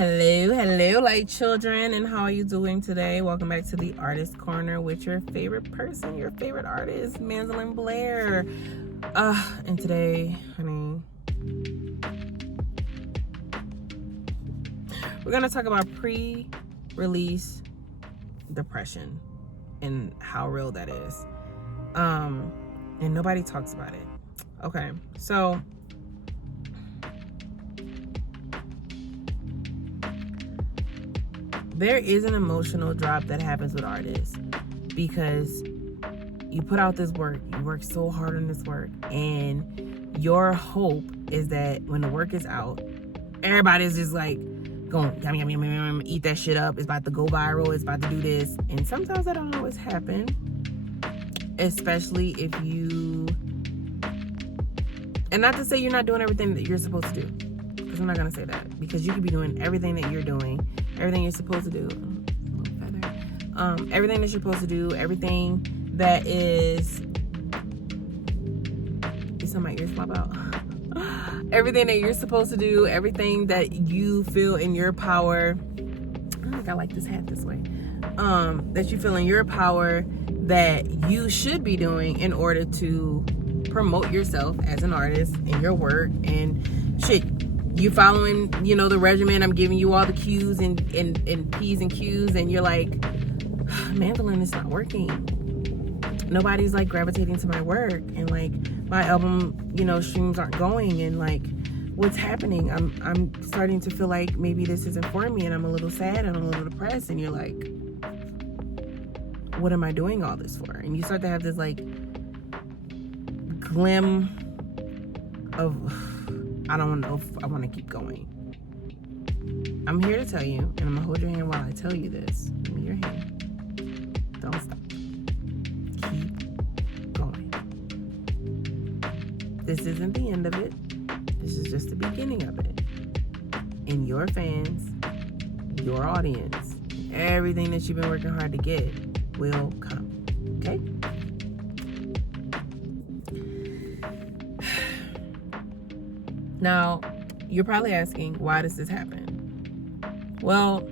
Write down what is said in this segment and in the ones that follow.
Hello, light children, and how are you doing today? Welcome back to the Artist Corner with your favorite person, your favorite artist, Manzelin Blair. And today, honey, we're gonna talk about pre-release depression and how real that is. And nobody talks about it. Okay, so there is an emotional drop that happens with artists because you put out this work, you work so hard on this work, and your hope is that when the work is out, everybody's just like going, yum, yum, yum, yum, eat that shit up, it's about to go viral, it's about to do this. And sometimes that don't always happen, especially if you, and not to say you're not doing everything that you're supposed to do, because I'm not gonna say that, because you could be doing everything that you're doing, everything you're supposed to do, everything that you're supposed to do, everything that is, you saw my ears pop out. Everything that you're supposed to do, everything that you feel in your power. I think I like this hat this way. That you feel in your power that you should be doing in order to promote yourself as an artist and your work and shit. You following, the regimen. I'm giving you all the cues and P's and Q's, and you're like, Manzelin, it's not working. Nobody's like gravitating to my work, and like my album, streams aren't going, and like what's happening? I'm starting to feel like maybe this isn't for me, and I'm a little sad and I'm a little depressed, and you're like, what am I doing all this for? And you start to have this like glim of, I don't know if I want to keep going. I'm here to tell you, and I'm gonna hold your hand while I tell you this. Give me your hand. Don't stop. Keep going. This isn't the end of it. This is just the beginning of it. And your fans, your audience, everything that you've been working hard to get will come. Okay? Now, you're probably asking, why does this happen? Well,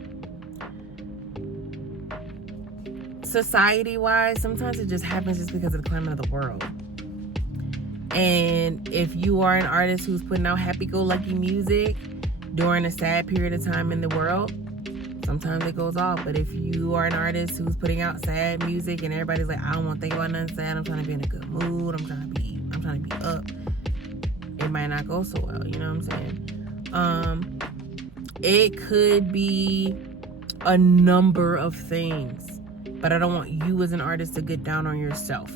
society-wise, sometimes it just happens just because of the climate of the world. And if you are an artist who's putting out happy-go-lucky music during a sad period of time in the world, sometimes it goes off. But if you are an artist who's putting out sad music and everybody's like, I don't want to think about nothing sad, I'm trying to be in a good mood, I'm trying to be up, it might not go so well, you know what I'm saying? It could be a number of things, but I don't want you as an artist to get down on yourself,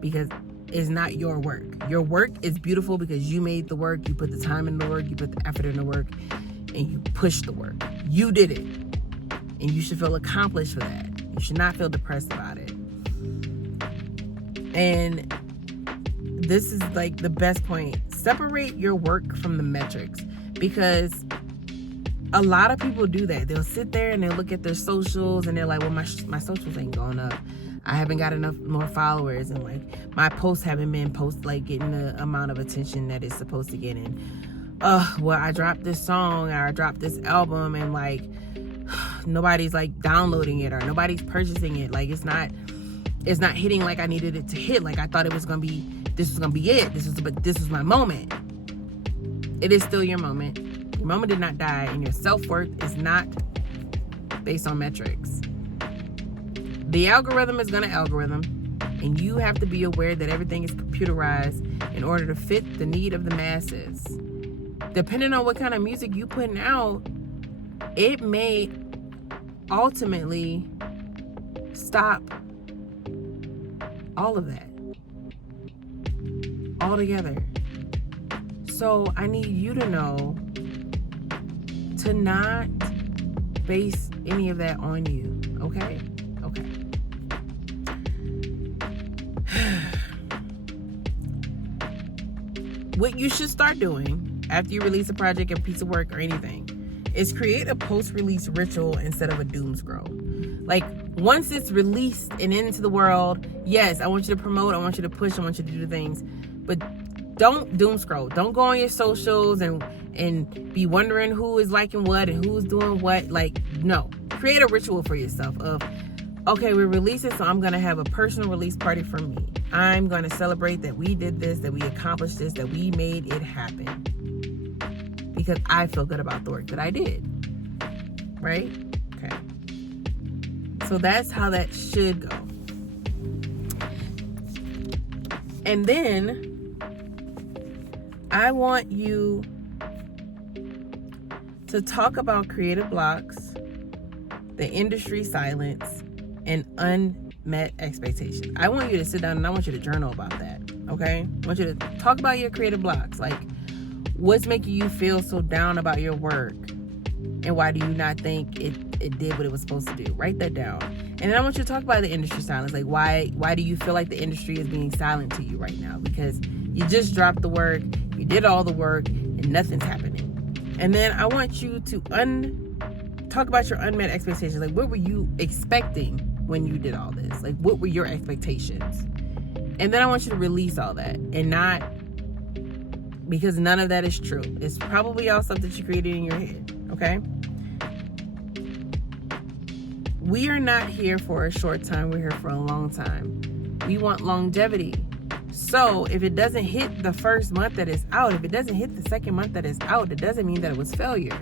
because it's not your work. Your work is beautiful because you made the work, you put the time in the work, you put the effort in the work, and you pushed the work. You did it, and you should feel accomplished for that. You should not feel depressed about it. And this is like the best point. Separate your work from the metrics, because a lot of people do that. They'll sit there and they'll look at their socials and they're like, well, my socials ain't going up. I haven't got enough more followers, and like my posts haven't been getting the amount of attention that it's supposed to get in. Well, I dropped this song or I dropped this album, and like nobody's like downloading it or nobody's purchasing it. Like it's not hitting like I needed it to hit. Like I thought this was gonna be it. This was my moment. It is still your moment. Your moment did not die, and your self-worth is not based on metrics. The algorithm is gonna algorithm, and you have to be aware that everything is computerized in order to fit the need of the masses. Depending on what kind of music you putting out, it may ultimately stop all of that altogether. So I need you to know to not base any of that on you, okay? Okay. What you should start doing after you release a project, a piece of work, or anything is create a post-release ritual instead of a doom scroll. Like, once it's released and into the world, yes, I want you to promote, I want you to push, I want you to do things, but don't doom scroll. Don't go on your socials and be wondering who is liking what and who's doing what. Like, no. Create a ritual for yourself of, okay, we're releasing, so I'm going to have a personal release party for me. I'm going to celebrate that we did this, that we accomplished this, that we made it happen. Because I feel good about the work that I did. Right? Okay. So that's how that should go. And then I want you to talk about creative blocks, the industry silence, and unmet expectations. I want you to sit down and I want you to journal about that. Okay? I want you to talk about your creative blocks. Like, what's making you feel so down about your work? And why do you not think it did what it was supposed to do? Write that down. And then I want you to talk about the industry silence. Like, why do you feel like the industry is being silent to you right now? Because you just dropped the work, you did all the work, and nothing's happening. And then I want you to talk about your unmet expectations. Like, what were you expecting when you did all this? Like, what were your expectations? And then I want you to release all that, and not, because none of that is true. It's probably all stuff that you created in your head. Okay? We are not here for a short time. We're here for a long time. We want longevity. So if it doesn't hit the first month that it's out, if it doesn't hit the second month that it's out, it doesn't mean that it was failure.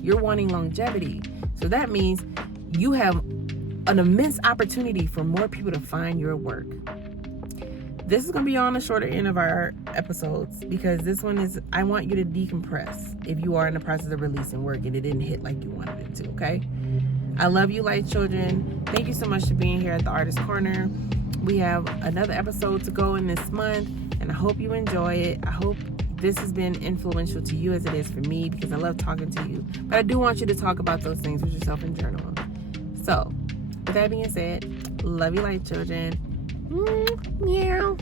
You're wanting longevity. So that means you have an immense opportunity for more people to find your work. This is going to be on the shorter end of our episodes because this one is, I want you to decompress if you are in the process of releasing work and it didn't hit like you wanted it to, okay? I love you, light children. Thank you so much for being here at the Artist Corner. We have another episode to go in this month, and I hope you enjoy it. I hope this has been influential to you as it is for me because I love talking to you. But I do want you to talk about those things with yourself in journal. So, with that being said, love you, light children. Meow.